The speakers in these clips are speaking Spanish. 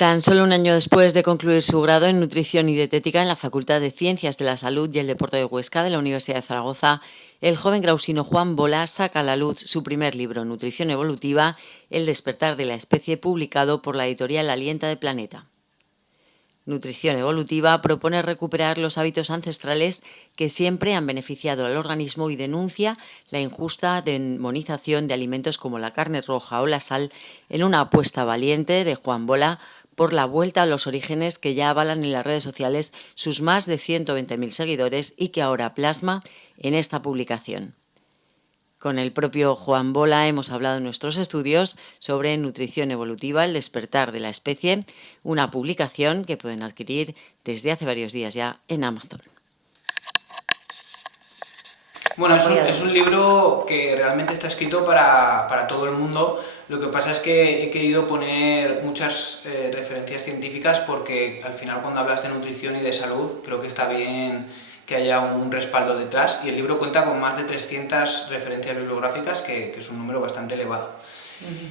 Tan solo un año después de concluir su grado en Nutrición y Dietética en la Facultad de Ciencias de la Salud y el Deporte de Huesca de la Universidad de Zaragoza, el joven grausino Juan Bola saca a la luz su primer libro, Nutrición Evolutiva, El despertar de la especie, publicado por la editorial Alienta de Planeta. Nutrición Evolutiva propone recuperar los hábitos ancestrales que siempre han beneficiado al organismo y denuncia la injusta demonización de alimentos como la carne roja o la sal en una apuesta valiente de Juan Bola por la vuelta a los orígenes que ya avalan en las redes sociales sus más de 120.000 seguidores y que ahora plasma en esta publicación. Con el propio Juan Bola hemos hablado en nuestros estudios sobre Nutrición Evolutiva, el despertar de la especie, una publicación que pueden adquirir desde hace varios días ya en Amazon. Bueno, es un libro que realmente está escrito para todo el mundo. Lo que pasa es que he querido poner muchas referencias científicas porque al final cuando hablas de nutrición y de salud creo que está bien que haya un respaldo detrás, y el libro cuenta con más de 300 referencias bibliográficas, que es un número bastante elevado.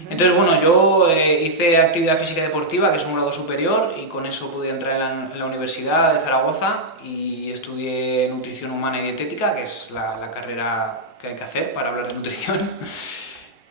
Entonces, bueno, yo hice actividad física y deportiva, que es un grado superior, y con eso pude entrar en la Universidad de Zaragoza y estudié nutrición humana y dietética, que es la carrera que hay que hacer para hablar de nutrición.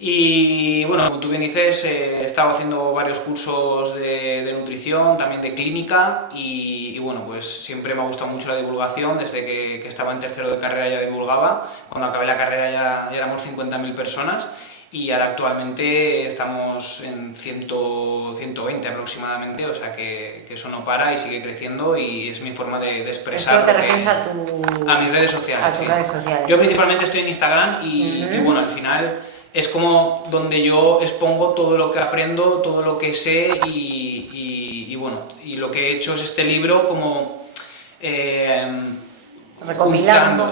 Y bueno, como tú bien dices, he estado haciendo varios cursos de nutrición, también de clínica, y bueno, pues siempre me ha gustado mucho la divulgación. Desde que estaba en tercero de carrera ya divulgaba. Cuando acabé la carrera ya éramos 50.000 personas, y ahora actualmente estamos en 120 aproximadamente, o sea que eso no para y sigue creciendo, y es mi forma de expresar. ¿Eso te refieres a mis redes sociales? A tus redes sociales. Yo principalmente estoy en Instagram y bueno, al final es como donde yo expongo todo lo que aprendo, todo lo que sé, y bueno, y lo que he hecho es este libro como recopilando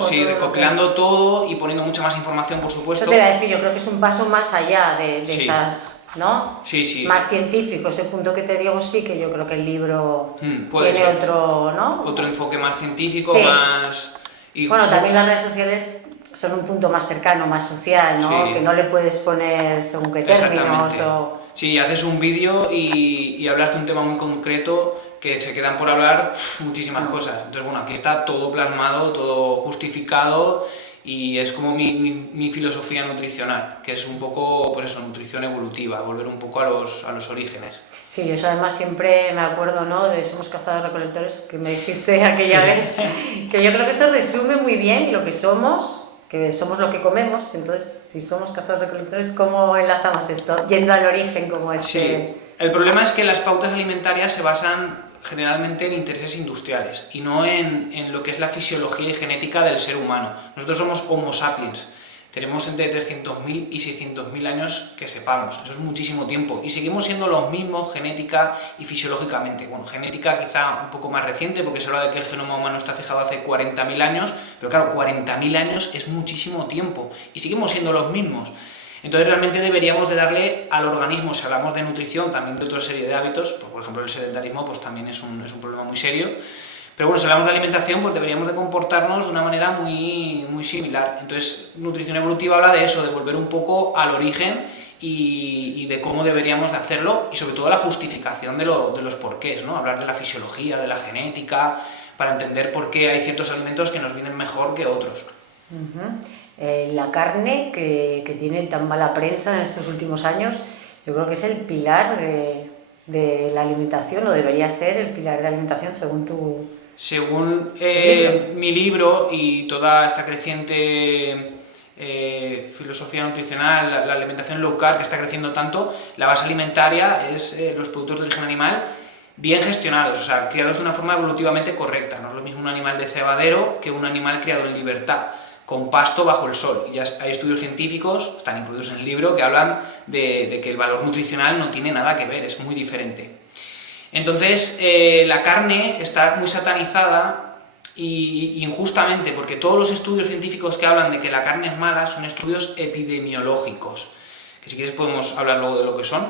todo y poniendo mucha más información, por supuesto. Eso te iba a decir, yo creo que es un paso más allá de Sí. esas, ¿no? Sí. Más científico, ese punto que te digo, sí que yo creo que el libro puede tiene ser. otro, ¿no? Otro enfoque más científico, Sí. más... Bueno, también las redes sociales son un punto más cercano, más social, ¿no? Sí. Que no le puedes poner según qué términos o... Sí, haces un vídeo y hablas de un tema muy concreto, que se quedan por hablar muchísimas cosas. Entonces, bueno, aquí está todo plasmado, todo justificado, y es como mi filosofía nutricional, que es un poco, pues eso, nutrición evolutiva, volver un poco a los orígenes. Sí, eso además siempre me acuerdo, ¿no? De Somos Cazadores-Recolectores, que me dijiste aquella vez, que yo creo que eso resume muy bien lo que somos lo que comemos. Entonces, si somos cazadores-recolectores, ¿cómo enlazamos esto? Yendo al origen, como es. Sí, el problema es que las pautas alimentarias se basan generalmente en intereses industriales y no en lo que es la fisiología y genética del ser humano. Nosotros somos Homo sapiens. Tenemos entre 300.000 y 600.000 años que sepamos, eso es muchísimo tiempo, y seguimos siendo los mismos genética y fisiológicamente. Bueno, genética quizá un poco más reciente, porque se habla de que el genoma humano está fijado hace 40.000 años, pero claro, 40.000 años es muchísimo tiempo, y seguimos siendo los mismos. Entonces realmente deberíamos de darle al organismo, si hablamos de nutrición, también de otra serie de hábitos, pues, por ejemplo el sedentarismo pues también es un problema muy serio. Pero bueno, si hablamos de alimentación, pues deberíamos de comportarnos de una manera muy similar. Entonces, nutrición evolutiva habla de eso, de volver un poco al origen y de cómo deberíamos de hacerlo, y sobre todo la justificación de los porqués, ¿no? Hablar de la fisiología, de la genética, para entender por qué hay ciertos alimentos que nos vienen mejor que otros. La carne, que tiene tan mala prensa en estos últimos años, yo creo que es el pilar de la alimentación, o debería ser el pilar de la alimentación según tu... Según mi libro y toda esta creciente filosofía nutricional, la alimentación low carb que está creciendo tanto, la base alimentaria es los productos de origen animal bien gestionados, o sea, criados de una forma evolutivamente correcta. No es lo mismo un animal de cebadero que un animal criado en libertad, con pasto bajo el sol. Y ya hay estudios científicos, están incluidos en el libro, que hablan de que el valor nutricional no tiene nada que ver, es muy diferente. Entonces, la carne está muy satanizada y injustamente, porque todos los estudios científicos que hablan de que la carne es mala son estudios epidemiológicos, que si quieres podemos hablar luego de lo que son,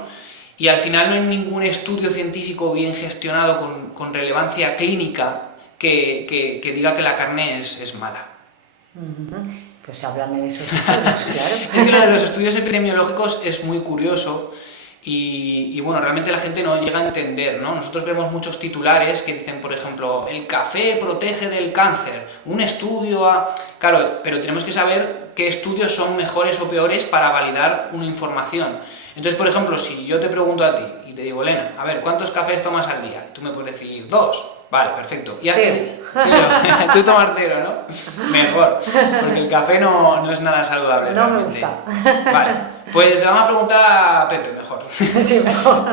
y al final no hay ningún estudio científico bien gestionado con relevancia clínica que diga que la carne es mala. Pues háblame de esos estudios, claro. Es que lo de los estudios epidemiológicos es muy curioso. Y bueno, realmente la gente no llega a entender, ¿no? Nosotros vemos muchos titulares que dicen, por ejemplo, el café protege del cáncer, un estudio a... Claro, pero tenemos que saber qué estudios son mejores o peores para validar una información. Entonces, por ejemplo, si yo te pregunto a ti y te digo, Elena, a ver, ¿cuántos cafés tomas al día? Tú me puedes decir 2. Vale, perfecto. ¿Y hace? Cero. Tú tomas 0, ¿no? Mejor, porque el café no es nada saludable. No realmente. me gusta. Vale, pues le vamos a preguntar a Pepe mejor. Sí, mejor.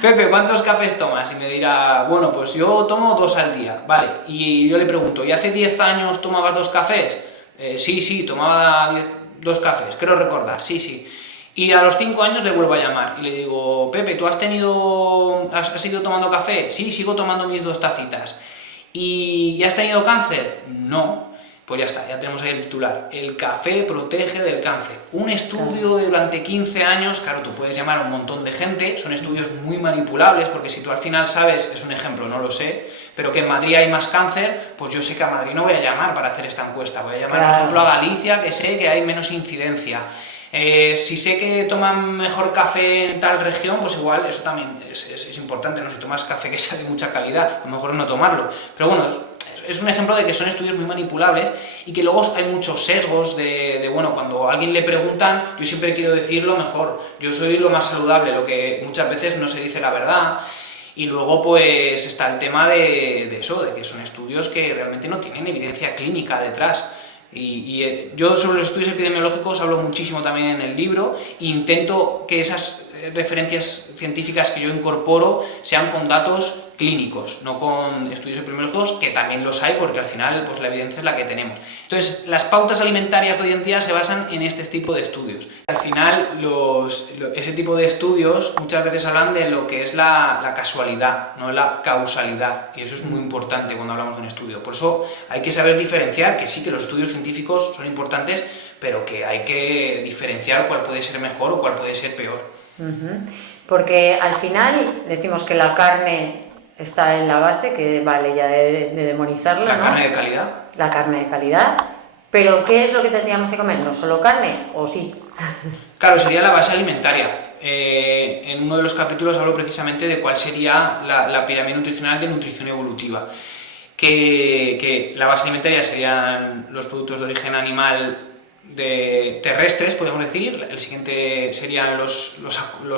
Pepe, ¿cuántos cafés tomas? Y me dirá, bueno, pues yo tomo 2 al día. Vale, y yo le pregunto, ¿y hace 10 años tomabas 2 cafés? Sí, tomaba 2 cafés, creo recordar, sí. Y a los 5 años le vuelvo a llamar y le digo, Pepe, ¿tú has seguido tomando café? Sí, sigo tomando mis 2 tacitas. ¿Y has tenido cáncer? No. Pues ya está, ya tenemos ahí el titular. El café protege del cáncer. Un estudio durante 15 años, claro, tú puedes llamar a un montón de gente, son estudios muy manipulables, porque si tú al final sabes, es un ejemplo, no lo sé, pero que en Madrid hay más cáncer, pues yo sé que a Madrid no voy a llamar para hacer esta encuesta, voy a llamar, por ejemplo, a Galicia, que sé que hay menos incidencia. Si sé que toman mejor café en tal región, pues igual eso también es importante, ¿no? Si tomas café que sea de mucha calidad, a lo mejor no tomarlo. Pero bueno, es un ejemplo de que son estudios muy manipulables y que luego hay muchos sesgos bueno, cuando a alguien le preguntan, yo siempre quiero decir lo mejor, yo soy lo más saludable, lo que muchas veces no se dice la verdad. Y luego pues está el tema de eso, de que son estudios que realmente no tienen evidencia clínica detrás. Yo sobre los estudios epidemiológicos hablo muchísimo también en el libro e intento que esas referencias científicas que yo incorporo sean con datos clínicos, no con estudios epidemiológicos, que también los hay porque al final pues la evidencia es la que tenemos. Entonces, las pautas alimentarias de hoy en día se basan en este tipo de estudios. Al final, ese tipo de estudios muchas veces hablan de lo que es la casualidad, no la causalidad, y eso es muy importante cuando hablamos de un estudio. Por eso hay que saber diferenciar que sí que los estudios científicos son importantes, pero que hay que diferenciar cuál puede ser mejor o cuál puede ser peor. Porque al final decimos que la carne está en la base, que vale ya de demonizarla, ¿La carne de calidad? La carne de calidad, pero ¿qué es lo que tendríamos que comer? ¿No solo carne o sí? Claro, sería la base alimentaria. En uno de los capítulos hablo precisamente de cuál sería la pirámide nutricional de nutrición evolutiva. Que la base alimentaria serían los productos de origen animal terrestres, podemos decir. El siguiente serían los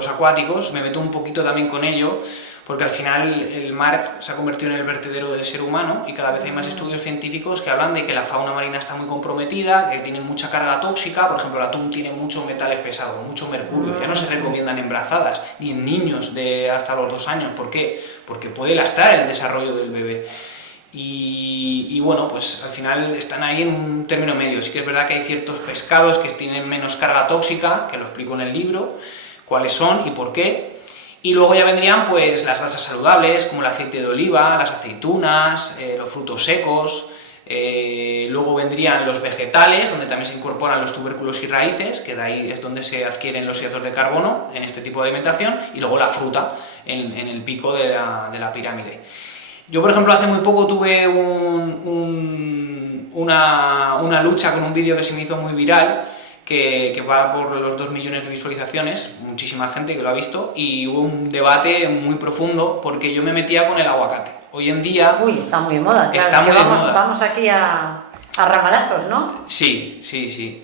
acuáticos. Me meto un poquito también con ello, porque al final el mar se ha convertido en el vertedero del ser humano y cada vez hay más estudios científicos que hablan de que la fauna marina está muy comprometida, que tiene mucha carga tóxica. Por ejemplo, el atún tiene muchos metales pesados, mucho mercurio, ya no se recomiendan embarazadas ni en niños de hasta los 2 años. ¿Por qué? Porque puede lastrar el desarrollo del bebé. Y bueno, pues al final están ahí en un término medio. Sí que es verdad que hay ciertos pescados que tienen menos carga tóxica, que lo explico en el libro, cuáles son y por qué. Y luego ya vendrían pues las grasas saludables, como el aceite de oliva, las aceitunas, los frutos secos. Luego vendrían los vegetales, donde también se incorporan los tubérculos y raíces, que de ahí es donde se adquieren los hidratos de carbono en este tipo de alimentación. Y luego la fruta en el pico de la pirámide. Yo, por ejemplo, hace muy poco tuve una lucha con un vídeo que se me hizo muy viral, que va por los 2 millones de visualizaciones, muchísima gente que lo ha visto, y hubo un debate muy profundo porque yo me metía con el aguacate. Hoy en día... Uy, está muy de moda, claro. Está muy de moda. Vamos aquí a ramalazos, ¿no? Sí,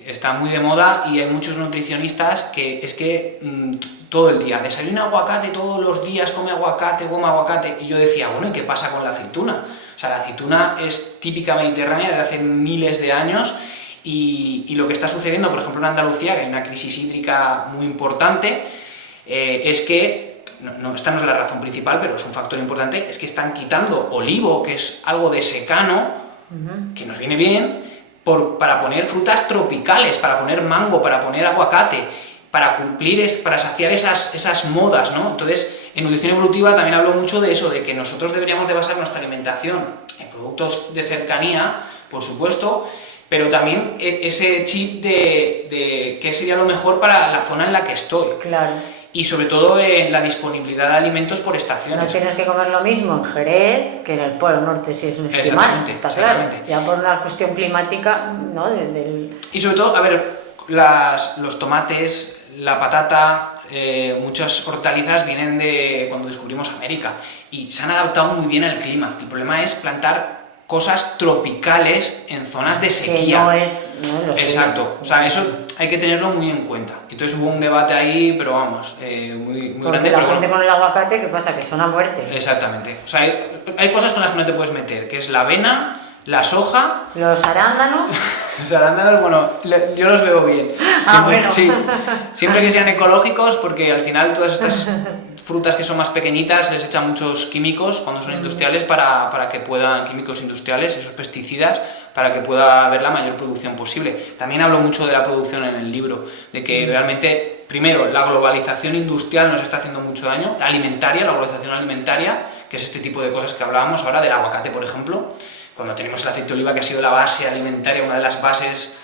está muy de moda y hay muchos nutricionistas que es que todo el día, desayuna aguacate todos los días, come aguacate, y yo decía, bueno, ¿y qué pasa con la aceituna? O sea, la aceituna es típica mediterránea de hace miles de años y lo que está sucediendo, por ejemplo, en Andalucía, que hay una crisis hídrica muy importante, es que, esta no es la razón principal, pero es un factor importante, es que están quitando olivo, que es algo de secano, que nos viene bien, para poner frutas tropicales, para poner mango, para poner aguacate, para saciar esas modas, ¿no? Entonces, en nutrición evolutiva también hablo mucho de eso, de que nosotros deberíamos de basar nuestra alimentación en productos de cercanía, por supuesto, pero también ese chip de qué sería lo mejor para la zona en la que estoy. Claro. Y sobre todo en la disponibilidad de alimentos por estaciones. No tienes que comer lo mismo en Jerez que en el Polo Norte si es un esquimal, está claro. Ya por una cuestión climática, ¿no? Y sobre todo, a ver, los tomates, la patata, muchas hortalizas vienen de cuando descubrimos América y se han adaptado muy bien al clima. El problema es plantar cosas tropicales en zonas de sequía. Que no es... No lo sé. Exacto, o sea, eso hay que tenerlo muy en cuenta. Entonces hubo un debate ahí, pero vamos, muy Porque grande. la gente con el aguacate, ¿qué pasa? Que son a muerte. Exactamente, o sea, hay cosas con las que no te puedes meter, que es la avena, la soja... Los arándanos... Los arándanos, bueno, yo los veo bien. Siempre, Bueno. sí, siempre que sean ecológicos, porque al final todas estas frutas que son más pequeñitas les echan muchos químicos cuando son industriales para que puedan, químicos industriales, esos pesticidas, para que pueda haber la mayor producción posible. También hablo mucho de la producción en el libro, de que realmente, primero, la globalización industrial nos está haciendo mucho daño, alimentaria, la globalización alimentaria, que es este tipo de cosas que hablábamos ahora, del aguacate, por ejemplo, cuando tenemos el aceite de oliva, que ha sido la base alimentaria, una de las bases,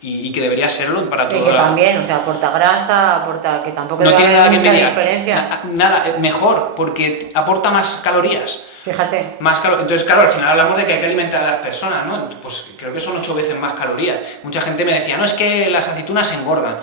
y que debería serlo para todo. Y que también, o sea, aporta grasa, aporta... que tampoco no debe tiene haber nada que mucha envidiar. diferencia. Nada, mejor, porque aporta más calorías. Fíjate. Entonces, claro, al final hablamos de que hay que alimentar a las personas, ¿no? Pues creo que son 8 veces más calorías. Mucha gente me decía, no, es que las aceitunas se engordan.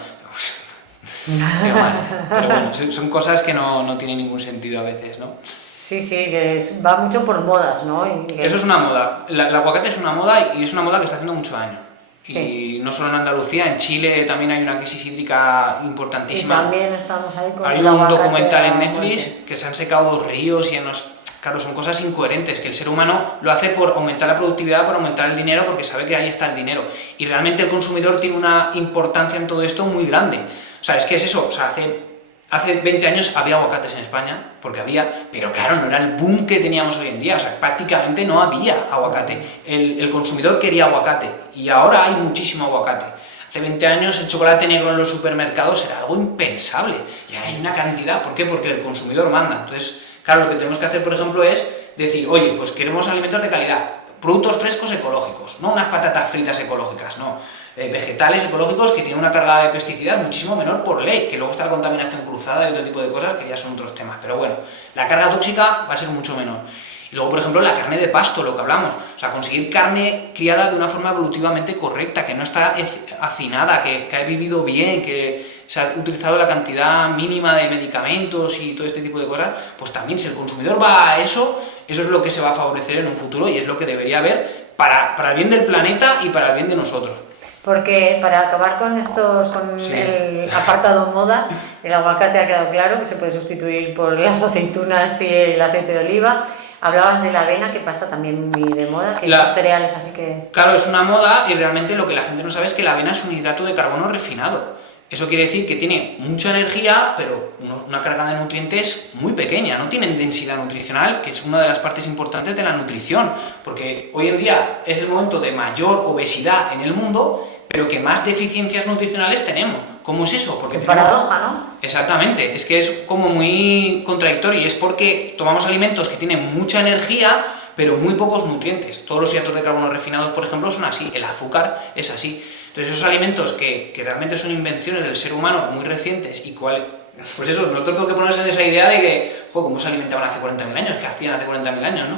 Qué mal. Pero bueno, son cosas que no tienen ningún sentido a veces, ¿no? Sí, que va mucho por modas, ¿no? Eso es una moda. El aguacate es una moda y es una moda que está haciendo mucho daño. Sí. Y no solo en Andalucía, en Chile también hay una crisis hídrica importantísima. Y también estamos ahí con hay el un aguacate documental en a Netflix muerte. que se han secado los ríos y claro, son cosas incoherentes, que el ser humano lo hace por aumentar la productividad, por aumentar el dinero, porque sabe que ahí está el dinero. Y realmente el consumidor tiene una importancia en todo esto muy grande. O sea, es que es eso, o sea, hace 20 años había aguacates en España, porque había, pero claro, no era el boom que teníamos hoy en día, o sea, prácticamente no había aguacate. El consumidor quería aguacate, y ahora hay muchísimo aguacate. Hace 20 años el chocolate negro en los supermercados era algo impensable, y ahora hay una cantidad. ¿Por qué? Porque el consumidor manda. Entonces, claro, lo que tenemos que hacer, por ejemplo, es decir, oye, pues queremos alimentos de calidad, productos frescos ecológicos, no unas patatas fritas ecológicas, no. Vegetales ecológicos que tienen una carga de pesticidas muchísimo menor por ley, que luego está la contaminación cruzada y otro tipo de cosas que ya son otros temas, pero bueno, la carga tóxica va a ser mucho menor. Y luego, por ejemplo, la carne de pasto, lo que hablamos, o sea, conseguir carne criada de una forma evolutivamente correcta, que no está hacinada, que ha vivido bien, que se ha utilizado la cantidad mínima de medicamentos y todo este tipo de cosas, pues también si el consumidor va a eso es lo que se va a favorecer en un futuro y es lo que debería haber para el bien del planeta y para el bien de nosotros. Porque para acabar con Sí. el apartado moda, el aguacate ha quedado claro que se puede sustituir por las aceitunas y el aceite de oliva. Hablabas de la avena, que pasa también muy de moda, que son cereales, así que... Claro, es una moda y realmente lo que la gente no sabe es que la avena es un hidrato de carbono refinado. Eso quiere decir que tiene mucha energía, pero una carga de nutrientes muy pequeña, no tienen densidad nutricional, que es una de las partes importantes de la nutrición, porque hoy en día es el momento de mayor obesidad en el mundo, pero que más deficiencias nutricionales tenemos. ¿Cómo es eso? Porque paradoja, ¿no? Exactamente, es que es como muy contradictorio y es porque tomamos alimentos que tienen mucha energía, pero muy pocos nutrientes. Todos los hidratos de carbono refinados, por ejemplo, son así, el azúcar es así. Entonces esos alimentos que realmente son invenciones del ser humano muy recientes y pues eso, nosotros tenemos que ponernos en esa idea de que, ¿cómo se alimentaban hace 40.000 años? ¿Qué hacían hace 40.000 años, no?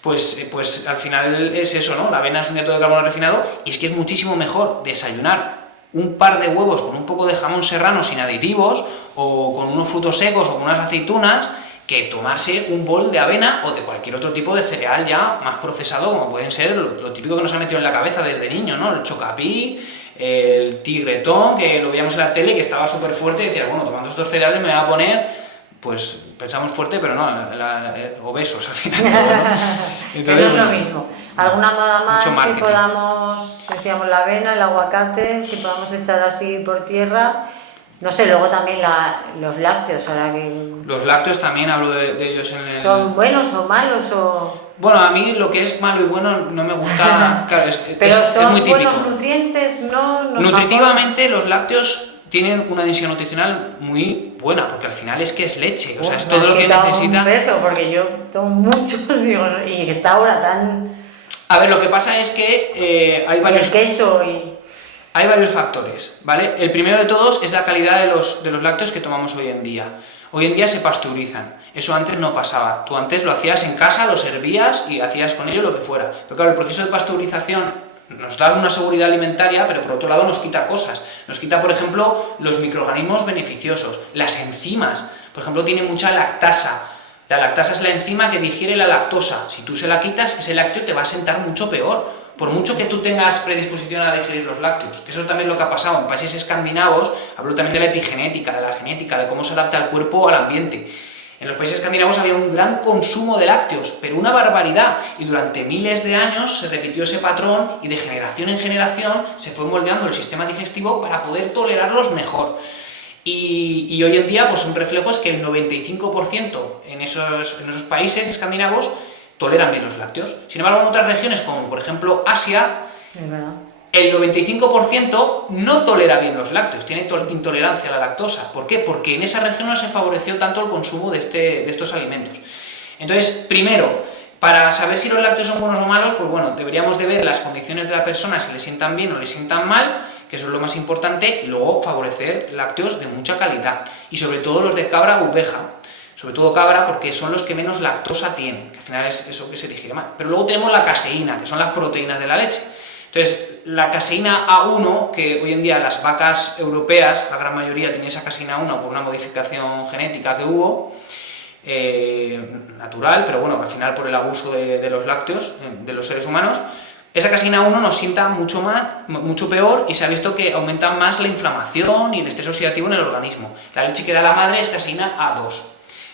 Pues al final es eso, ¿no? La avena es un hidrato de carbono refinado y es que es muchísimo mejor desayunar un par de huevos con un poco de jamón serrano sin aditivos o con unos frutos secos o con unas aceitunas que tomarse un bol de avena o de cualquier otro tipo de cereal ya más procesado, como pueden ser lo típico que nos ha metido en la cabeza desde niño, ¿no? El Chocapi, el tigretón, que lo veíamos en la tele, que estaba súper fuerte y decías, bueno, tomando estos cereales me voy a poner, pues pensamos fuerte, pero no, obesos al final. ¿No? Entonces, no es lo mismo. ¿Alguna moda más que marketing. podamos, decíamos la avena, el aguacate, que podamos echar así por tierra? No sé, luego también los lácteos, ahora que... Los lácteos también hablo de ellos en el... ¿Son buenos o malos o...? Bueno, a mí lo que es malo y bueno no me gusta, claro, pero es son muy típico. buenos nutrientes, ¿no? Nutritivamente los lácteos tienen una densidad nutricional muy buena, porque al final es que es leche, o sea, es todo lo que necesita... un peso, porque yo tomo mucho, digo, y que está ahora tan... A ver, lo que pasa es que hay varios... Y el queso y... Hay varios factores, ¿vale? El primero de todos es la calidad de los lácteos que tomamos hoy en día. Hoy en día se pasteurizan, eso antes no pasaba. Tú antes lo hacías en casa, lo servías y hacías con ello lo que fuera. Pero claro, el proceso de pasteurización nos da una seguridad alimentaria, pero por otro lado nos quita cosas. Nos quita, por ejemplo, los microorganismos beneficiosos, las enzimas. Por ejemplo, tiene mucha lactasa. La lactasa es la enzima que digiere la lactosa. Si tú se la quitas, ese lácteo te va a sentar mucho peor. Por mucho que tú tengas predisposición a digerir los lácteos. Que eso es también lo que ha pasado en países escandinavos. Hablo también de la epigenética, de la genética, de cómo se adapta el cuerpo al ambiente. En los países escandinavos había un gran consumo de lácteos, pero una barbaridad, y durante miles de años se repitió ese patrón y de generación en generación se fue moldeando el sistema digestivo para poder tolerarlos mejor. Y hoy en día pues un reflejo es que el 95% en esos países escandinavos toleran bien los lácteos. Sin embargo, en otras regiones, como por ejemplo Asia, el 95% no tolera bien los lácteos, tiene intolerancia a la lactosa. ¿Por qué? Porque en esa región no se favoreció tanto el consumo de estos alimentos. Entonces, primero, para saber si los lácteos son buenos o malos, pues bueno, deberíamos de ver las condiciones de la persona, si le sientan bien o le sientan mal, que eso es lo más importante, y luego favorecer lácteos de mucha calidad, y sobre todo los de cabra o oveja. Sobre todo cabra, porque son los que menos lactosa tienen, que al final es eso que se digiere mal. Pero luego tenemos la caseína, que son las proteínas de la leche. Entonces, la caseína A1, que hoy en día las vacas europeas, la gran mayoría tiene esa caseína A1 por una modificación genética que hubo, natural, pero bueno, al final por el abuso de los lácteos, de los seres humanos, esa caseína A1 nos sienta mucho peor, y se ha visto que aumenta más la inflamación y el estrés oxidativo en el organismo. La leche que da la madre es caseína A2.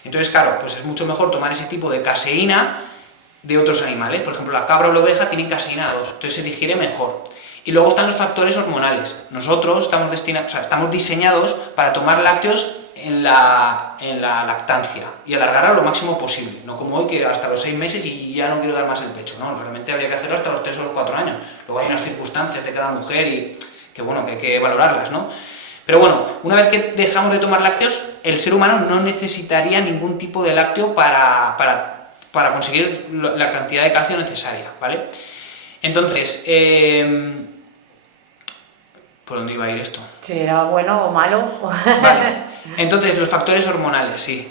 Entonces, claro, pues es mucho mejor tomar ese tipo de caseína de otros animales. Por ejemplo, la cabra o la oveja tienen caseína 2, entonces se digiere mejor. Y luego están los factores hormonales. Nosotros estamos diseñados para tomar lácteos en la lactancia y alargar lo máximo posible. No como hoy, que hasta los 6 meses y ya no quiero dar más el pecho. No, realmente habría que hacerlo hasta los 3 o los 4 años. Luego hay unas circunstancias de cada mujer y que bueno, que hay que valorarlas, ¿no? Pero bueno, una vez que dejamos de tomar lácteos, el ser humano no necesitaría ningún tipo de lácteo para conseguir la cantidad de calcio necesaria, ¿vale? Entonces, ¿por dónde iba a ir esto? Si era bueno o malo. Vale. Entonces, los factores hormonales, sí.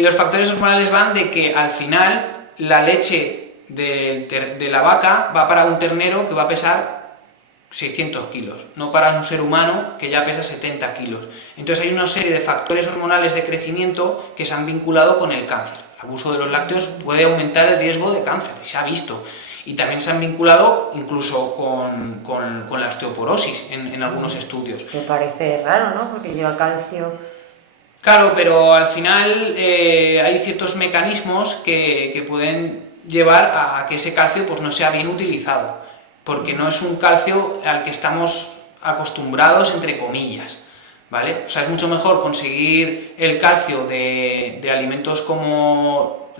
Los factores hormonales van de que al final la leche de la vaca va para un ternero que va a pesar 600 kilos, no para un ser humano que ya pesa 70 kilos. Entonces hay una serie de factores hormonales de crecimiento que se han vinculado con el cáncer. El abuso de los lácteos puede aumentar el riesgo de cáncer, y se ha visto. Y también se han vinculado incluso con la osteoporosis en algunos estudios. Me parece raro, ¿no? Porque lleva calcio. Claro, pero al final hay ciertos mecanismos que pueden llevar a que ese calcio pues, no sea bien utilizado, porque no es un calcio al que estamos acostumbrados, entre comillas, ¿vale? O sea, es mucho mejor conseguir el calcio de alimentos como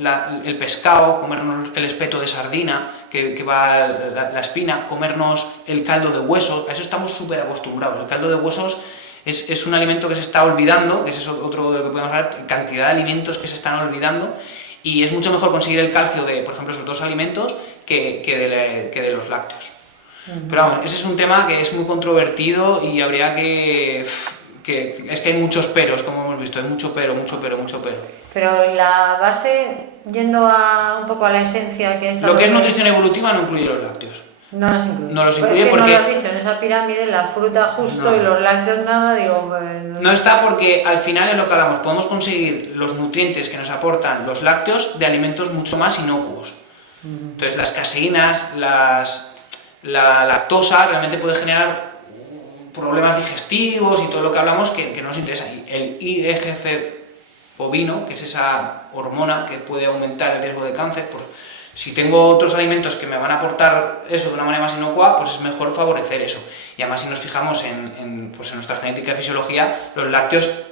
el pescado, comernos el espeto de sardina, que va la espina, comernos el caldo de huesos, a eso estamos súper acostumbrados. El caldo de huesos es un alimento que se está olvidando, que es otro de lo que podemos hablar, cantidad de alimentos que se están olvidando, y es mucho mejor conseguir el calcio de, por ejemplo, esos dos alimentos que de los lácteos. Pero vamos, ese es un tema que es muy controvertido y habría es que hay muchos peros, como hemos visto, hay mucho pero. Pero en la base, yendo un poco a la esencia que es... Lo que es nutrición evolutiva no incluye los lácteos. No los incluye. No los pues incluye es que porque... no lo has dicho, en esa pirámide la fruta justo no. Y los lácteos nada, digo... No está porque al final es lo que hablamos, podemos conseguir los nutrientes que nos aportan los lácteos de alimentos mucho más inocuos. Entonces las caseínas, la lactosa realmente puede generar problemas digestivos y todo lo que hablamos que no nos interesa. El IGF bovino, que es esa hormona que puede aumentar el riesgo de cáncer, pues si tengo otros alimentos que me van a aportar eso de una manera más inocua, pues es mejor favorecer eso. Y además si nos fijamos en nuestra genética y fisiología, los lácteos,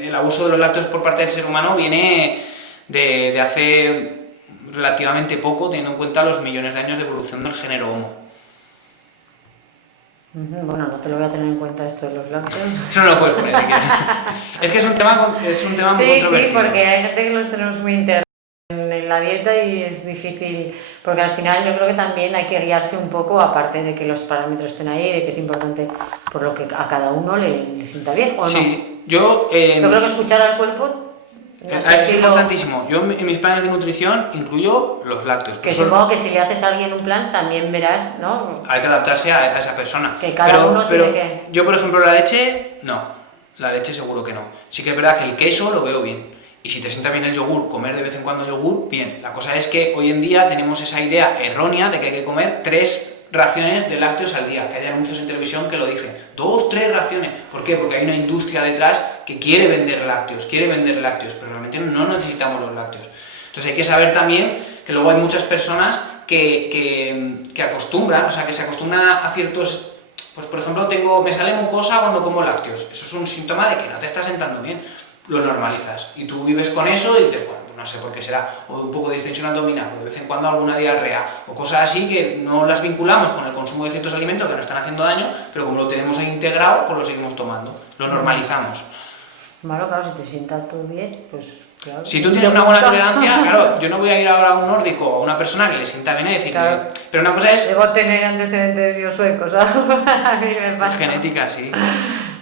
el abuso de los lácteos por parte del ser humano viene de hace relativamente poco, teniendo en cuenta los millones de años de evolución del género Homo. Bueno, no te lo voy a tener en cuenta esto de los lácteos. No lo puedes poner si quieres. Es que es un tema muy controvertido. Sí, porque hay gente que los tenemos muy integrados en la dieta y es difícil, porque al final yo creo que también hay que guiarse un poco, aparte de que los parámetros estén ahí, de que es importante por lo que a cada uno le sienta bien, ¿o no? Sí, yo creo que escuchar al cuerpo No sé es si importantísimo. Yo en mis planes de nutrición incluyo los lácteos. Que supongo que si le haces a alguien un plan también verás, ¿no? Hay que adaptarse a esa persona. Que cada uno tiene que... Yo, por ejemplo, la leche, no. La leche seguro que no. Sí que es verdad que el queso lo veo bien. Y si te sienta bien el yogur, comer de vez en cuando yogur, bien. La cosa es que hoy en día tenemos esa idea errónea de que hay que comer 3 raciones de lácteos al día, que hay anuncios en televisión que lo dicen, 2, 3 raciones. ¿Por qué? Porque hay una industria detrás que quiere vender lácteos, pero realmente no necesitamos los lácteos. Entonces hay que saber también que luego hay muchas personas que acostumbran, o sea, que se acostumbran a ciertos... Pues por ejemplo, me sale mucosa cuando como lácteos. Eso es un síntoma de que no te está sentando bien. Lo normalizas. Y tú vives con eso y dices, bueno, pues no sé por qué será. O un poco de distensión abdominal, o de vez en cuando alguna diarrea, o cosas así que no las vinculamos con el consumo de ciertos alimentos que nos están haciendo daño, pero como lo tenemos ahí integrado, pues lo seguimos tomando. Lo normalizamos. Bueno, claro, si te sienta todo bien, pues claro. Si tú tienes una buena tolerancia, claro, yo no voy a ir ahora a un nórdico o a una persona que le sienta bien y decirle... Claro. Pero una cosa es... Debo tener antecedentes yo suecos, ¿sabes? A mí me pasa. Genética, sí.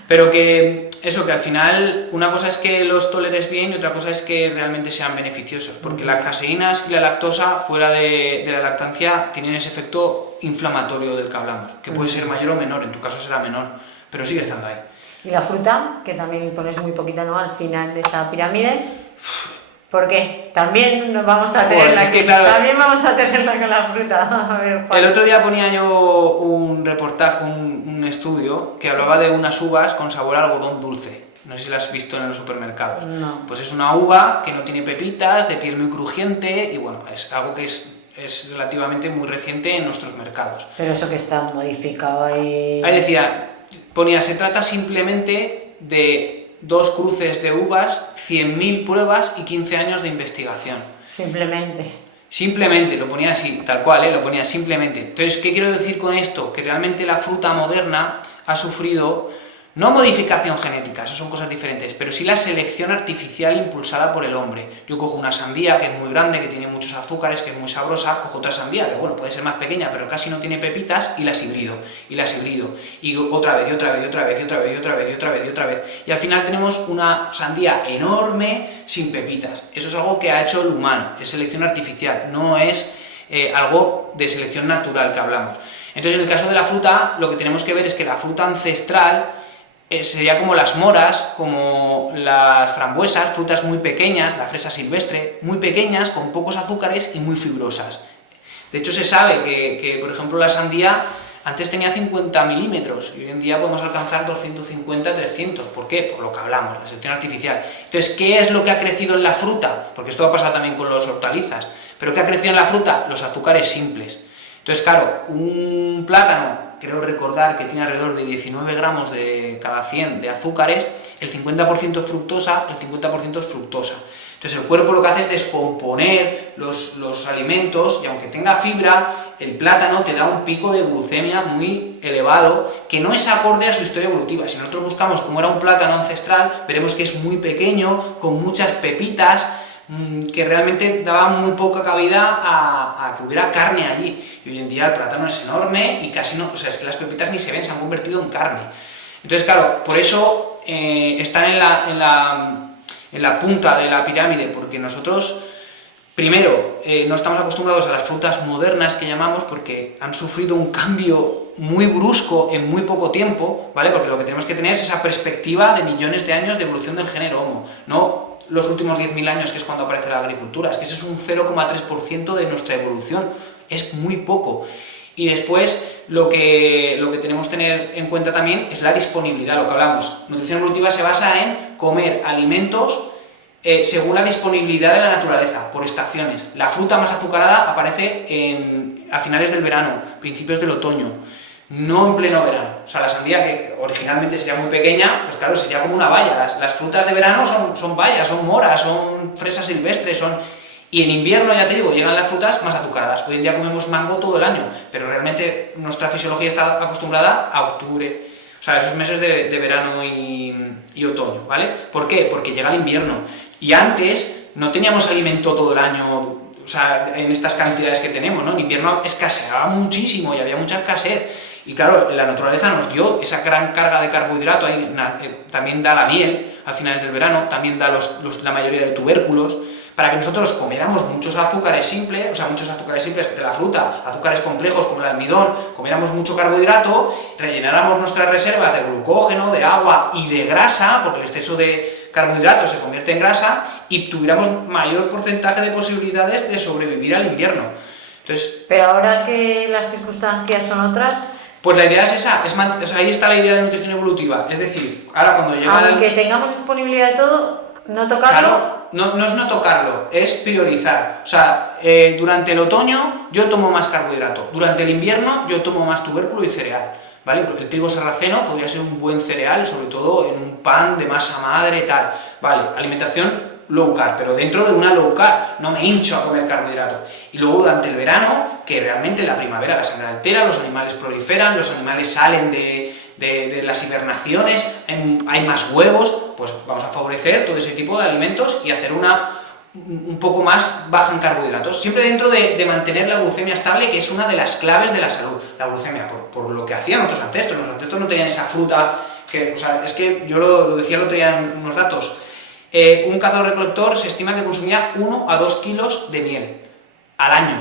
Pero que eso, que al final una cosa es que los toleres bien y otra cosa es que realmente sean beneficiosos, porque las caseínas y la lactosa fuera de la lactancia tienen ese efecto inflamatorio del que hablamos, que puede ser mayor o menor, en tu caso será menor, pero sigue estando ahí. Y la fruta, que también pones muy poquita, ¿no? Al final de esa pirámide. ¿Por qué? También vamos a tenerla, también vamos a tenerla con la fruta. A ver, el otro día ponía yo un reportaje, un estudio que hablaba de unas uvas con sabor a algodón dulce. No sé si las has visto en los supermercados. No. Pues es una uva que no tiene pepitas, de piel muy crujiente y bueno, es algo que es relativamente muy reciente en nuestros mercados. Pero eso que está modificado ahí... Ahí decía, se trata simplemente de 2 cruces de uvas, 100.000 pruebas y 15 años de investigación. Simplemente, lo ponía así, tal cual, lo ponía simplemente. Entonces, ¿qué quiero decir con esto? Que realmente la fruta moderna ha sufrido, no modificación genética, eso son cosas diferentes, pero sí la selección artificial impulsada por el hombre. Yo cojo una sandía que es muy grande, que tiene muchos azúcares, que es muy sabrosa, cojo otra sandía, que bueno, puede ser más pequeña, pero casi no tiene pepitas, y las hibrido, y otra vez, y otra vez, y otra vez, y otra vez, y otra vez, y otra vez, y otra vez. Y al final tenemos una sandía enorme sin pepitas. Eso es algo que ha hecho el humano, es selección artificial, no es algo de selección natural que hablamos. Entonces, en el caso de la fruta, lo que tenemos que ver es que la fruta ancestral sería como las moras, como las frambuesas, frutas muy pequeñas, la fresa silvestre, muy pequeñas, con pocos azúcares y muy fibrosas. De hecho, se sabe que por ejemplo, la sandía antes tenía 50 milímetros y hoy en día podemos alcanzar 250, 300. ¿Por qué? Por lo que hablamos, la selección artificial. Entonces, ¿qué es lo que ha crecido en la fruta? Porque esto ha pasado también con los hortalizas. ¿Pero qué ha crecido en la fruta? Los azúcares simples. Entonces, claro, un plátano, creo recordar que tiene alrededor de 19 gramos de cada 100 de azúcares, el 50% es fructosa, el 50% es fructosa. Entonces el cuerpo lo que hace es descomponer los alimentos y aunque tenga fibra, el plátano te da un pico de glucemia muy elevado que no es acorde a su historia evolutiva. Si nosotros buscamos cómo era un plátano ancestral, veremos que es muy pequeño, con muchas pepitas, que realmente daba muy poca cabida a que hubiera carne allí. Y hoy en día el plátano es enorme y casi no, o sea, es que las pepitas ni se ven, se han convertido en carne. Entonces, claro, por eso están en la punta de la pirámide, porque nosotros, primero, no estamos acostumbrados a las frutas modernas que llamamos, porque han sufrido un cambio muy brusco en muy poco tiempo, ¿vale? Porque lo que tenemos que tener es esa perspectiva de millones de años de evolución del género Homo, no los últimos 10.000 años, que es cuando aparece la agricultura, es que ese es un 0,3% de nuestra evolución, es muy poco. Y después lo que tenemos que tener en cuenta también es la disponibilidad, lo que hablamos. Nutrición evolutiva se basa en comer alimentos según la disponibilidad de la naturaleza, por estaciones. La fruta más azucarada aparece a finales del verano, principios del otoño, no en pleno verano. O sea, la sandía, que originalmente sería muy pequeña, pues claro, sería como una baya. Las frutas de verano son bayas, son moras, son fresas silvestres, Y en invierno, ya te digo, llegan las frutas más azucaradas. Hoy en día comemos mango todo el año, pero realmente nuestra fisiología está acostumbrada a octubre, o sea, esos meses de verano y otoño, ¿vale? ¿Por qué? Porque llega el invierno. Y antes no teníamos alimento todo el año, o sea, en estas cantidades que tenemos, ¿no? En invierno escaseaba muchísimo y había mucha escasez. Y claro, la naturaleza nos dio esa gran carga de carbohidrato, ahí también da la miel. al final del verano, también da la mayoría de tubérculos, para que nosotros comiéramos muchos azúcares simples, o sea, muchos azúcares simples de la fruta, azúcares complejos como el almidón, comiéramos mucho carbohidrato, rellenáramos nuestras reservas de glucógeno, de agua y de grasa, porque el exceso de carbohidratos se convierte en grasa, y tuviéramos mayor porcentaje de posibilidades de sobrevivir al invierno. Entonces, pero ahora que las circunstancias son otras... Pues la idea es esa, o sea, ahí está la idea de nutrición evolutiva, es decir, ahora cuando llega... Aunque tengamos disponibilidad de todo, no tocarlo... Claro, no es no tocarlo, es priorizar. O sea, durante el otoño yo tomo más carbohidrato, durante el invierno yo tomo más tubérculo y cereal, ¿vale? El trigo sarraceno podría ser un buen cereal, sobre todo en un pan de masa madre y tal, ¿vale? Alimentación low carb, pero dentro de una low carb, no me hincho a comer carbohidratos. Y luego durante el verano, que realmente en la primavera la sangre altera, los animales proliferan, los animales salen de las hibernaciones, hay más huevos, pues vamos a favorecer todo ese tipo de alimentos y hacer un poco más baja en carbohidratos, siempre dentro de mantener la glucemia estable, que es una de las claves de la salud, la glucemia, por lo que hacían nuestros ancestros no tenían esa fruta, o sea, es que yo lo decía el otro día en unos datos, un cazador-recolector se estima que consumía 1 a 2 kilos de miel al año,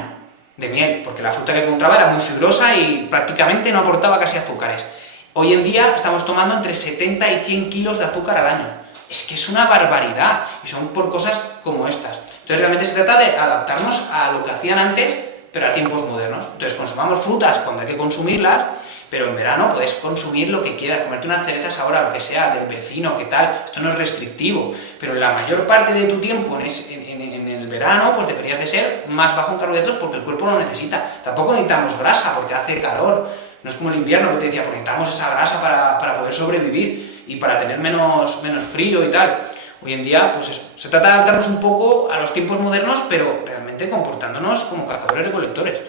de miel, porque la fruta que encontraba era muy fibrosa y prácticamente no aportaba casi azúcares. Hoy en día estamos tomando entre 70 y 100 kilos de azúcar al año. Es que es una barbaridad, y son por cosas como estas. Entonces realmente se trata de adaptarnos a lo que hacían antes, pero a tiempos modernos. Entonces consumamos frutas cuando hay que consumirlas, pero en verano puedes consumir lo que quieras, comerte unas cerezas ahora, lo que sea, del vecino, qué tal, esto no es restrictivo, pero la mayor parte de tu tiempo en el verano, pues deberías de ser más bajo en carbohidratos porque el cuerpo lo necesita. Tampoco necesitamos grasa porque hace calor, no es como el invierno que te decía, pues necesitamos esa grasa para poder sobrevivir y para tener menos frío y tal. Hoy en día, pues eso, se trata de adaptarnos un poco a los tiempos modernos, pero realmente comportándonos como cazadores-recolectores.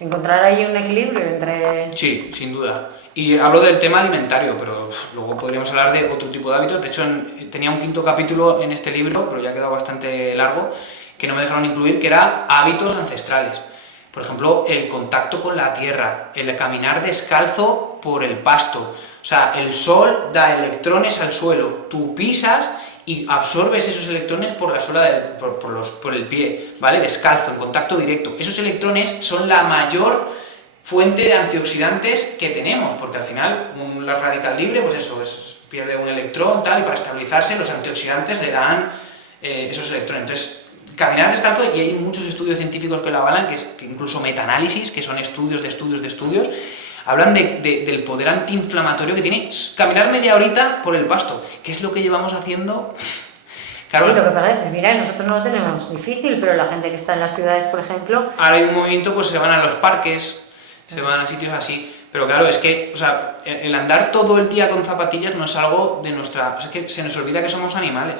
Encontrar ahí un equilibrio entre... Sí, sin duda. Y hablo del tema alimentario, pero luego podríamos hablar de otro tipo de hábitos. De hecho, tenía un 5.º capítulo en este libro, pero ya ha quedado bastante largo, que no me dejaron incluir, que era hábitos ancestrales. Por ejemplo, el contacto con la tierra, el caminar descalzo por el pasto. O sea, el sol da electrones al suelo, tú pisas y absorbes esos electrones por la suela, por el pie, ¿vale? Descalzo, en contacto directo. Esos electrones son la mayor fuente de antioxidantes que tenemos, porque al final un radical libre, pues eso, pierde un electrón, tal, y para estabilizarse los antioxidantes le dan esos electrones. Entonces, caminar descalzo, y hay muchos estudios científicos que lo avalan, que incluso metaanálisis, que son estudios, hablan del poder antiinflamatorio que tiene caminar media horita por el pasto, que es lo que llevamos haciendo. Claro, sí, lo que pasa es que, mira, nosotros no lo tenemos difícil, pero la gente que está en las ciudades, por ejemplo... Ahora hay un movimiento, pues se van a los parques, se van a sitios así, pero claro, es que, o sea, el andar todo el día con zapatillas no es algo de nuestra... O sea, es que se nos olvida que somos animales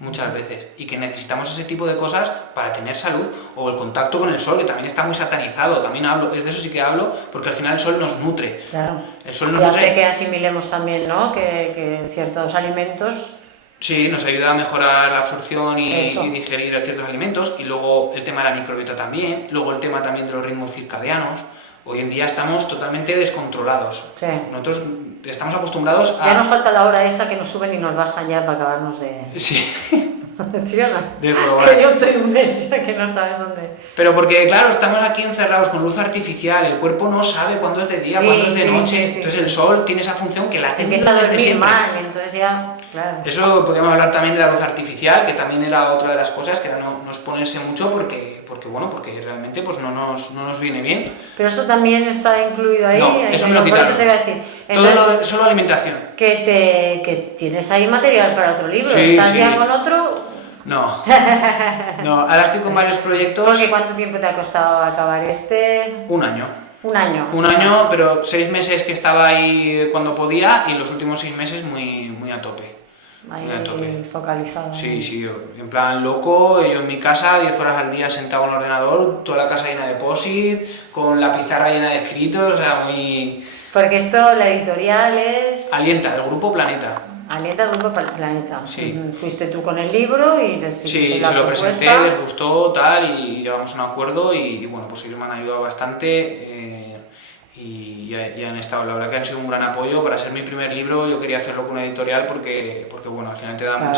muchas veces y que necesitamos ese tipo de cosas para tener salud, o el contacto con el sol, que también está muy satanizado, también hablo, de eso sí que hablo, porque al final el sol nos nutre. Claro. El sol nos y nutre. hace que asimilemos también, ¿no? Que ciertos alimentos... Sí, nos ayuda a mejorar la absorción y digerir ciertos alimentos, y luego el tema de la microbiota también, luego el tema también de los ritmos circadianos. Hoy en día estamos totalmente descontrolados. Sí. Nosotros estamos acostumbrados a... Ya nos falta la hora esa que nos suben y nos bajan ya para acabarnos de... Sí. ¿Sí o no? De probar. Que yo estoy un mes ya que no sabes dónde... Pero porque, claro, estamos aquí encerrados con luz artificial, el cuerpo no sabe cuándo es de día, cuándo es de noche, entonces el sol tiene esa función que la Te tiene empieza a desde dormir siempre. mal, entonces ya... Claro. Eso podríamos hablar también de la luz artificial, que también era otra de las cosas, que era no exponerse mucho porque realmente pues no nos viene bien. Pero esto también está incluido ahí. No, eso me lo por quitaron. eso te voy a decir. Entonces, Solo alimentación. Que tienes ahí material para otro libro. Sí, ¿Estás sí. ya con otro? No, ahora estoy con varios proyectos. Porque ¿cuánto tiempo te ha costado acabar este? Un año. Un año. Un año, pero 6 meses que estaba ahí cuando podía, y los últimos 6 meses muy a tope. Ahí focalizado. Sí, en plan loco, yo en mi casa, 10 horas al día sentado en el ordenador, toda la casa llena de post-it, con la pizarra llena de escritos, o sea, muy... Porque esto, la editorial es... Alienta, el grupo Planeta. Alienta el grupo Planeta. Sí. Fuiste tú con el libro y les Sí, la se lo propuesta. presenté, les gustó, tal, y llegamos a un acuerdo, y bueno, pues ellos me han ayudado bastante, y han estado, la verdad que han sido un gran apoyo. Para ser mi primer libro yo quería hacerlo con una editorial porque bueno, al final te da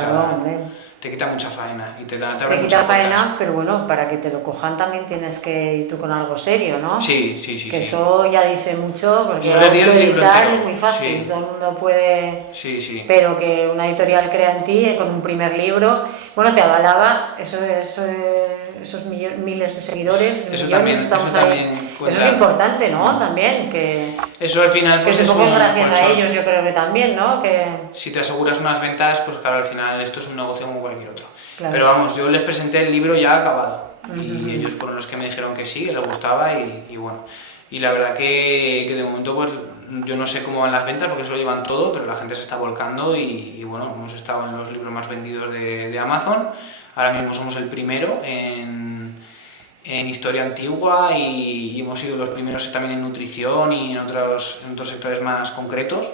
te quita mucha faena y te quita faena, pero bueno, para que te lo cojan también tienes que ir tú con algo serio, ¿no? Sí. Que eso ya dice mucho, porque editar es muy fácil, todo el mundo puede... Sí. Pero que una editorial crea en ti con un primer libro, bueno, te avalaba esos miles de seguidores, eso millones, también cuenta. Eso es importante, ¿no? También, que... Eso al final pues que supongo es gracias a ellos, yo creo que también, ¿no? Que... Si te aseguras unas ventas, pues claro, al final esto es un negocio como cualquier otro. Claro. Pero vamos, yo les presenté el libro ya acabado y ellos fueron los que me dijeron que sí, que les gustaba y bueno. Y la verdad que de momento pues yo no sé cómo van las ventas porque eso lo llevan todo, pero la gente se está volcando y bueno, hemos estado en los libros más vendidos de Amazon. Ahora mismo somos el primero en historia antigua y hemos sido los primeros también en nutrición y en otros sectores más concretos,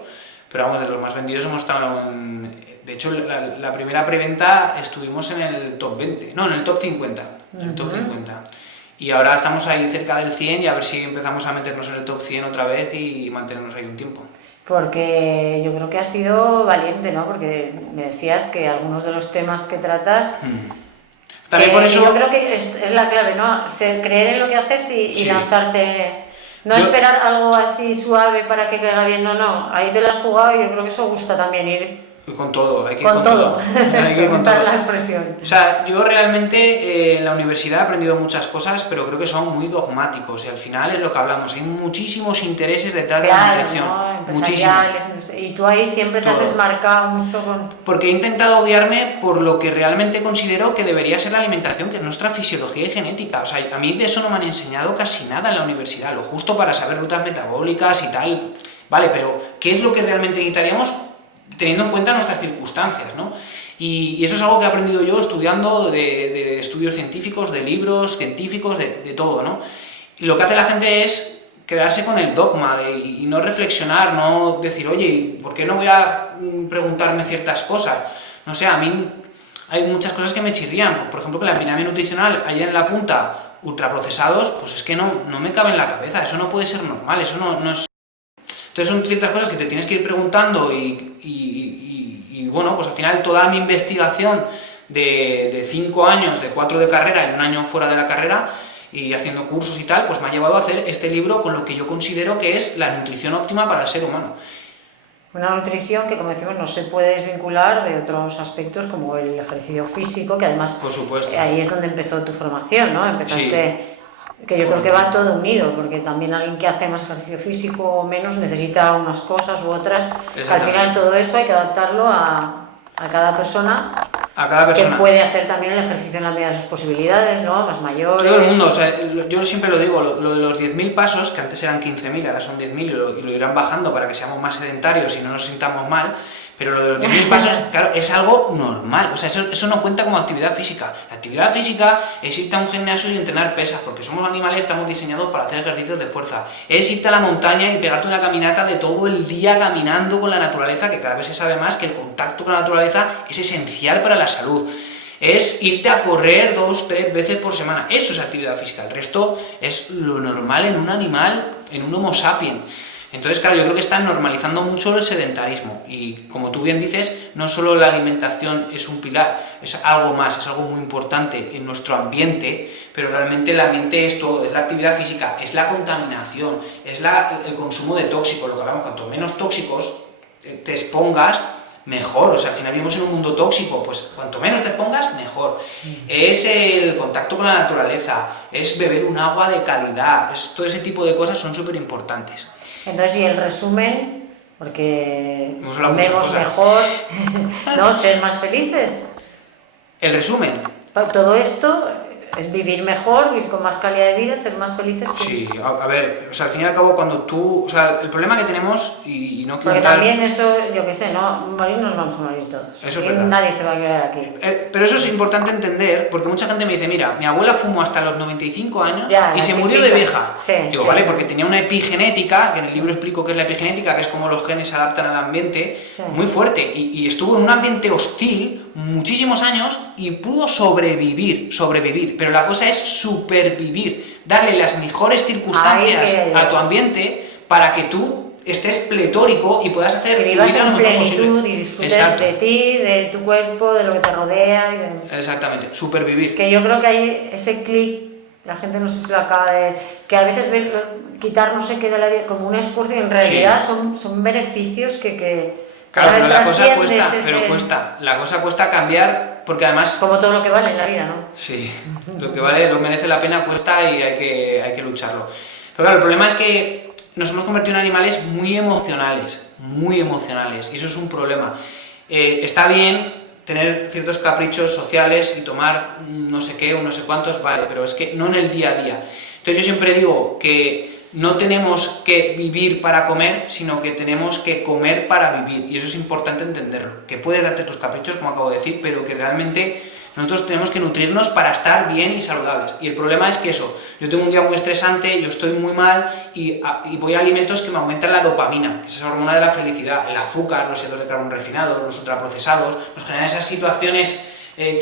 pero vamos, de los más vendidos hemos estado de hecho la primera preventa estuvimos en el top 20, no, en el top 50, en el top 50, y ahora estamos ahí cerca del 100 y a ver si empezamos a meternos en el top 100 otra vez y mantenernos ahí un tiempo. Porque yo creo que has sido valiente, ¿no? Porque me decías que algunos de los temas que tratas... También por eso... Yo creo que es la clave, ¿no? Creer en lo que haces y lanzarte... No esperar algo así suave para que caiga bien, no. Ahí te lo has jugado y yo creo que eso gusta también ir... Con todo, hay que ir con todo. Hay que ir con todo. Esa es la expresión. O sea, yo realmente en la universidad he aprendido muchas cosas, pero creo que son muy dogmáticos y al final es lo que hablamos, hay muchísimos intereses detrás de la nutrición. Empresariales, y tú ahí siempre te has desmarcado mucho con... Porque he intentado guiarme por lo que realmente considero que debería ser la alimentación, que es nuestra fisiología y genética. O sea, a mí de eso no me han enseñado casi nada en la universidad, lo justo para saber rutas metabólicas y tal. Vale, pero ¿qué es lo que realmente necesitaríamos teniendo en cuenta nuestras circunstancias, ¿no? Y eso es algo que he aprendido yo estudiando de estudios científicos, de libros científicos, de todo, ¿no? Y lo que hace la gente es quedarse con el dogma y no reflexionar, no decir, oye, ¿por qué no voy a preguntarme ciertas cosas? No sé, a mí hay muchas cosas que me chirrían, por ejemplo, que la pirámide nutricional allá en la punta, ultraprocesados, pues es que no me cabe en la cabeza, eso no puede ser normal, eso no es... Entonces son ciertas cosas que te tienes que ir preguntando y bueno, pues al final toda mi investigación de 5 años, de 4 de carrera y 1 año fuera de la carrera y haciendo cursos y tal, pues me ha llevado a hacer este libro con lo que yo considero que es la nutrición óptima para el ser humano. Una nutrición que, como decimos, no se puede desvincular de otros aspectos como el ejercicio físico, que además por supuesto. Ahí es donde empezó tu formación, ¿no? Empezaste... Sí. Que yo creo que va todo unido, porque también alguien que hace más ejercicio físico o menos necesita unas cosas u otras, que al final todo eso hay que adaptarlo a cada persona, que puede hacer también el ejercicio en la medida de sus posibilidades, ¿no? Más mayores... Todo el mundo, o sea, yo siempre lo digo, lo de los 10.000 pasos, que antes eran 15.000, ahora son 10.000 y lo irán bajando para que seamos más sedentarios y no nos sintamos mal, pero lo de los 10.000 pasos, claro, es algo normal, o sea, eso no cuenta como actividad física. La actividad física es irte a un gimnasio y entrenar pesas, porque somos animales, estamos diseñados para hacer ejercicios de fuerza. Es irte a la montaña y pegarte una caminata de todo el día caminando con la naturaleza, que cada vez se sabe más que el contacto con la naturaleza es esencial para la salud. Es irte a correr 2-3 veces por semana, eso es actividad física, el resto es lo normal en un animal, en un Homo sapiens. Entonces, claro, yo creo que están normalizando mucho el sedentarismo y, como tú bien dices, no solo la alimentación es un pilar, es algo más, es algo muy importante en nuestro ambiente, pero realmente el ambiente es todo, es la actividad física, es la contaminación, es el consumo de tóxicos, lo que hablamos, cuanto menos tóxicos te expongas, mejor. O sea, al final vivimos en un mundo tóxico, pues cuanto menos te expongas, mejor. Es el contacto con la naturaleza, es beber un agua de calidad, todo ese tipo de cosas son súper importantes. Entonces, y el resumen, porque comemos mejor, ¿no? Ser más felices. El resumen. Todo esto es vivir mejor, vivir con más calidad de vida, ser más felices. Sí, a ver, o sea, al fin y al cabo cuando tú, o sea, el problema que tenemos y no quiero... Porque también eso, yo qué sé, ¿no? Morir nos vamos a morir todos. Eso es verdad. Nadie se va a quedar aquí. Pero eso es importante entender, porque mucha gente me dice, mira, mi abuela fumó hasta los 95 años y se murió de vieja. Sí, digo, sí. Vale, porque tenía una epigenética, que en el libro explico qué es la epigenética, que es cómo los genes se adaptan al ambiente, sí, muy fuerte, y estuvo en un ambiente hostil muchísimos años y pudo sobrevivir, pero la cosa es supervivir, darle las mejores circunstancias a tu ambiente para que tú estés pletórico y puedas hacer que vivas tu vida en lo mejor plenitud posible. y disfrutes Exacto. de ti, de tu cuerpo, de lo que te rodea. Exactamente, supervivir. Que yo creo que hay ese clic, la gente no sé si lo acaba de... que a veces ve quitar no sé qué de la vida como un esfuerzo y en realidad son beneficios que claro, pero la cosa trasciendes cuesta, la cosa cuesta cambiar, porque además... Como todo lo que vale en la vida, ¿no? Sí, lo que vale, lo que merece la pena cuesta y hay que lucharlo. Pero claro, el problema es que nos hemos convertido en animales muy emocionales, y eso es un problema. Está bien tener ciertos caprichos sociales y tomar no sé qué o no sé cuántos, vale, pero es que no en el día a día. Entonces yo siempre digo que no tenemos que vivir para comer, sino que tenemos que comer para vivir, y eso es importante entenderlo, que puedes darte tus caprichos, como acabo de decir, pero que realmente nosotros tenemos que nutrirnos para estar bien y saludables. Y el problema es que eso, yo tengo un día muy estresante, yo estoy muy mal y voy a alimentos que me aumentan la dopamina, que es esa hormona de la felicidad, el azúcar, los hidratos de carbono refinados, los ultraprocesados, nos generan esas situaciones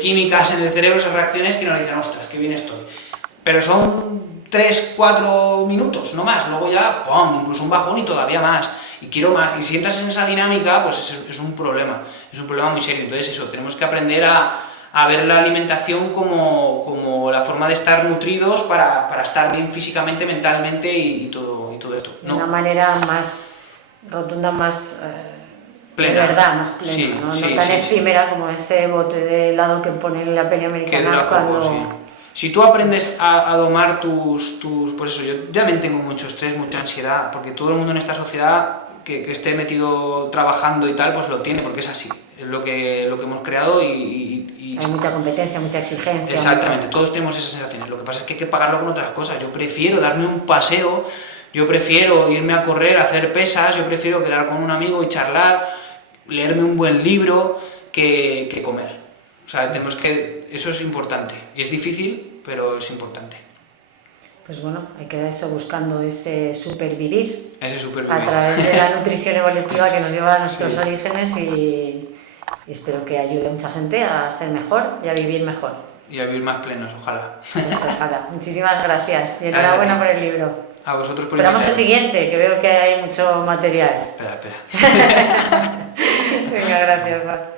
químicas en el cerebro, esas reacciones que nos dicen, ostras, qué bien estoy. Pero son 3-4 minutos, no más, luego ya, ¡pum!, incluso un bajón y todavía más, y quiero más, y si entras en esa dinámica, pues es un problema muy serio. Entonces eso, tenemos que aprender a ver la alimentación como la forma de estar nutridos para estar bien físicamente, mentalmente y todo esto. De una manera más rotunda, más plena. De verdad, más plena, sí, no, sí, no tan sí, efímera como ese bote de helado que pone en la peli americana cuando... Sí. Si tú aprendes a domar tus... Pues eso, yo también tengo mucho estrés, mucha ansiedad, porque todo el mundo en esta sociedad que esté metido trabajando y tal, pues lo tiene, porque es así, es lo que hemos creado y hay mucha competencia, mucha exigencia. Exactamente, todos tenemos esas sensaciones, lo que pasa es que hay que pagarlo con otras cosas. Yo prefiero darme un paseo, yo prefiero irme a correr, a hacer pesas, yo prefiero quedar con un amigo y charlar, leerme un buen libro, que comer. O sea, eso es importante, y es difícil, pero es importante. Pues bueno, hay que eso buscando ese supervivir. A través de la nutrición evolutiva que nos lleva a nuestros orígenes y espero que ayude a mucha gente a ser mejor y a vivir mejor. Y a vivir más plenos, ojalá. Eso, ojalá. Muchísimas gracias y enhorabuena por el libro. A vosotros por Esperamos el siguiente, que veo que hay mucho material. Espera. Venga, gracias, Mar.